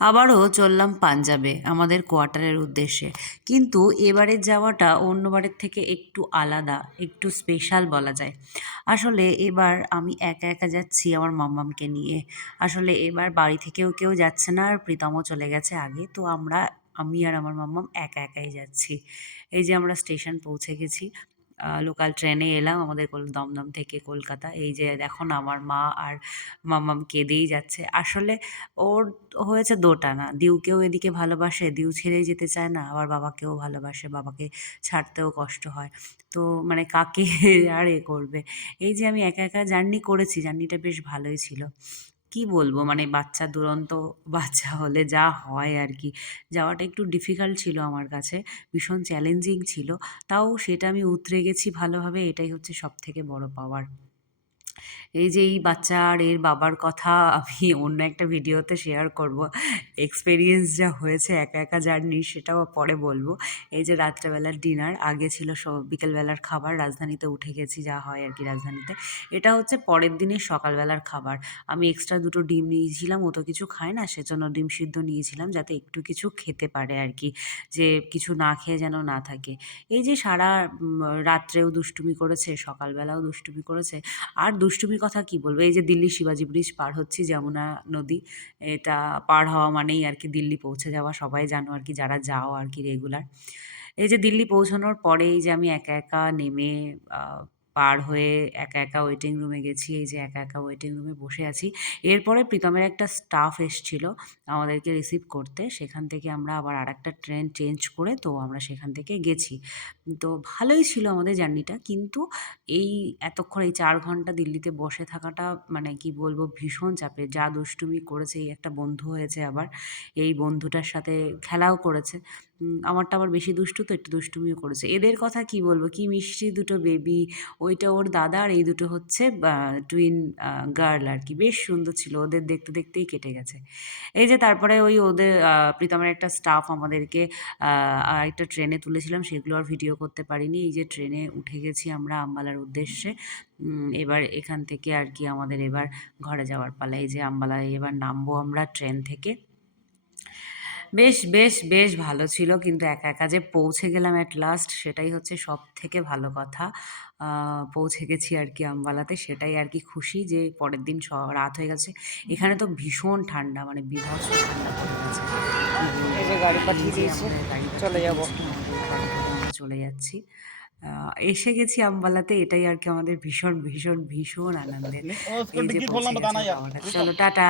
আবারও চললাম পাঞ্জাবে আমাদের কোয়ার্টারের উদ্দেশ্যে। কিন্তু এবারের যাওয়াটা অন্যবারের থেকে একটু আলাদা, একটু স্পেশাল বলা যায়। আসলে এবার আমি একা একা যাচ্ছি আমার মাম্মামকে নিয়ে। আসলে এবার বাড়ি থেকেও কেউ যাচ্ছে না, আর প্রীতমও চলে গেছে আগে। তো আমি আর আমার মাম্মাম একা একাই যাচ্ছি। এই যে আমরা স্টেশন পৌঁছে গেছি। লোকাল ট্রেনে এলাম আমাদের দমদম থেকে কলকাতা। এই যে দেখো না, আমার মা আর মাম্মাম কেঁদেই যাচ্ছে। আসলে ওর হয়েছে দোটানা। দিউকেও এদিকে ভালোবাসে, দিউ ছেড়েই যেতে চায় না, আবার বাবাকেও ভালোবাসে, বাবাকে ছাড়তেও কষ্ট হয়। তো মানে কাকে আর করবে। এই যে আমি একা একা জার্নি করেছি, জার্নিটা বেশ ভালোই ছিল। কি বলবো, মানে বাচ্চা দুরন্ত বাচ্চা হলে যা হয় আর কি। যাওয়াটা একটু ডিফিকাল্ট ছিল আমার কাছে, ভীষণ চ্যালেঞ্জিং ছিল। তাও সেটা আমি উতরে গেছি ভালোভাবে, এটাই হচ্ছে সবথেকে বড় পাওয়ার। এই যে এই বাচ্চা আর এর বাবার কথা আমি অন্য একটা ভিডিওতে শেয়ার করব। এক্সপেরিয়েন্স যা হয়েছে একা একা জার্নি সেটাও পরে বলবো। এই যে রাত্রেবেলার ডিনার, আগে ছিল বিকেলবেলার খাবার, রাজধানীতে উঠে গেছি যা হয় আর কি রাজধানীতে। এটা হচ্ছে পরের দিনের সকালবেলার খাবার। আমি এক্সট্রা দুটো ডিম নিয়েছিলাম, ও তো কিছু খায় না, সেজন্য ডিম সিদ্ধ নিয়েছিলাম যাতে একটু কিছু খেতে পারে আর কি, যে কিছু না খেয়ে যেন না থাকে। এই যে সারা রাত্রেও দুষ্টুমি করেছে, সকালবেলাও দুষ্টুমি করেছে। আর দুষ্টুমির কথা কি বলবো, এই যে দিল্লি শিবাজি ব্রিজ পার হচ্ছি, যমুনা নদী, এটা পার হওয়া মানেই আর কি দিল্লি পৌঁছে যাওয়া, সবাই জানো আর কি যারা যাও আর কি রেগুলার। এই যে দিল্লি পৌঁছানোর পরে এই যে আমি একা একা নেমে পার হয়ে একা একা ওয়েটিং রুমে গেছি। এই যে একা একা ওয়েটিং রুমে বসে আছি। এরপরে প্রীতমের একটা স্টাফ এসছিল আমাদেরকে রিসিভ করতে, সেখান থেকে আমরা আবার আরেকটা ট্রেন চেঞ্জ করে তো আমরা সেখান থেকে গেছি। তো ভালোই ছিল আমাদের জার্নিটা, কিন্তু এই এতক্ষণ এই ৪ ঘন্টা দিল্লিতে বসে থাকাটা মানে কি বলবো, ভীষণ চাপের। যা দুষ্টুমি করেছে, এই একটা বন্ধু হয়েছে আবার, এই বন্ধুটার সাথে খেলাও করেছে। আমারটা আবার বেশি দুষ্টু, তো একটু দুষ্টুমিও করেছে। এদের কথা কি বলবো, কি মিষ্টি দুটো বেবি। ওইটা ওর দাদা আর এই দুটো হচ্ছে টুইন গার্ল আর কি। বেশ সুন্দর ছিল, ওদের দেখতে দেখতেই কেটে গেছে। এই যে তারপরে ওই ওদের প্রীতমের একটা স্টাফ আমাদেরকে আরেকটা ট্রেনে তুলেছিলাম, সেগুলো আর ভিডিও করতে পারিনি। এই যে ট্রেনে উঠে গেছি আমরা আম্বালার উদ্দেশ্যে। এবার এখান থেকে আর কি আমাদের এবার ঘরে যাওয়ার পালা। এই যে আম্বালায় এবার নামবো আমরা ট্রেন থেকে। বেশ বেশ বেশ ভালো ছিল, কিন্তু একা একা যে পৌঁছে গেলাম অ্যাট লাস্ট, সেটাই হচ্ছে সব থেকে ভালো কথা। পৌঁছে গেছি আর কি আম্বালাতে, সেটাই আর কি খুশি যে পরের দিন রাত হয়ে গেছে। এখানে তো ভীষণ ঠান্ডা, মানে বীভৎস ঠান্ডা পড়ে গেছে, কি এই বলবো। যে গাড়ি এই পাঠিয়ে যে দিয়েছে, আমাদের গাড়ি চলে পাঠিয়ে যাব। দিয়েছে, আমাদের গাড়ি করে আমরা চলে যাচ্ছি। এসে গেছি আম্বালাতে, এটাই আর কি আমাদের ভীষণ ভীষণ ভীষণ আনন্দের। उसको এই যে डिग्गी खोलना পৌঁছে গেছে बताना আমার यार। বাবার কাছে। रुको। চলো টাটা।